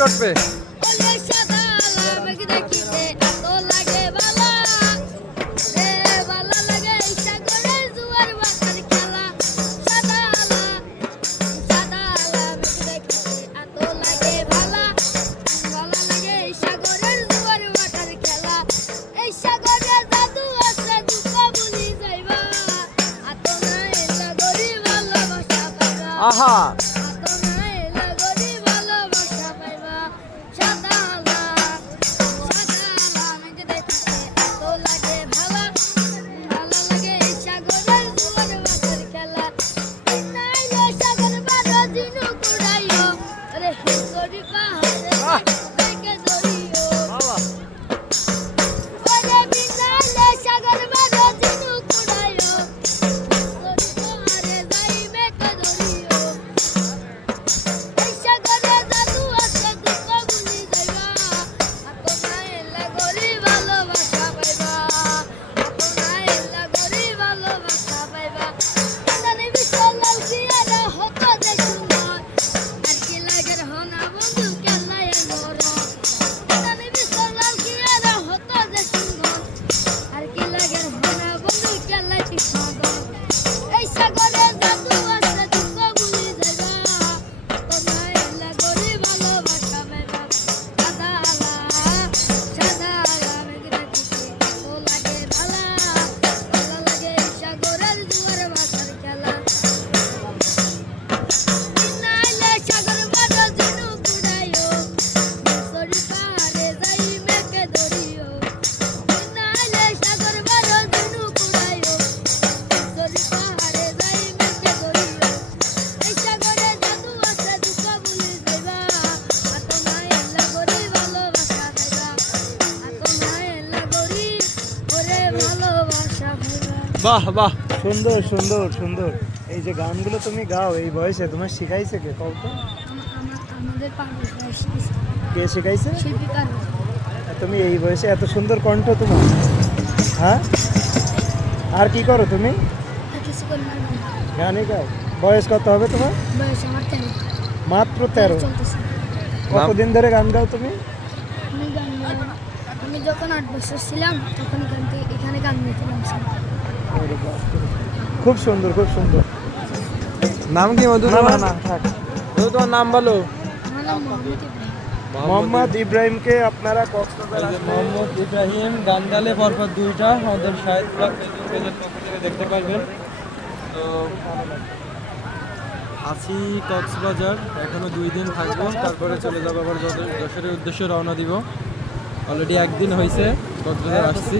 করবে? আহা বাহ বাহ, সুন্দর সুন্দর সুন্দর। এই যে গানগুলো তুমি গাও এই বয়সে, তোমার শিখাইছে কে? কত কে শিখাইছে? তুমি এই বয়সে এত সুন্দর কণ্ঠ তোমার, হ্যাঁ? আর কি করো তুমি? গানই গাও। বয়স কত হবে তোমার? মাত্র 13। কতদিন ধরে গান গাও তুমি? আমি যখন 8 বছর ছিলাম তখন এখানে গান গাইতাম। খুব সুন্দর, খুব সুন্দর। নাম কি মধু? না থাক, তোমার নাম বলো। মোহাম্মদ ইব্রাহিমকে আপনারা মোহাম্মদ ইব্রাহিম গান গালে পরপর 2টা আমাদের শাহেদ ব্লগ পেজের পক্ষ থেকে দেখতে পারবেন। তো আছি কক্সবাজার, এখনো 2 দিন থাকবো, তারপরে চলে যাবো আবার যশোরের উদ্দেশ্যে রওনা দিব। অলরেডি 1 দিন হয়েছে কক্সবাজার আসছি।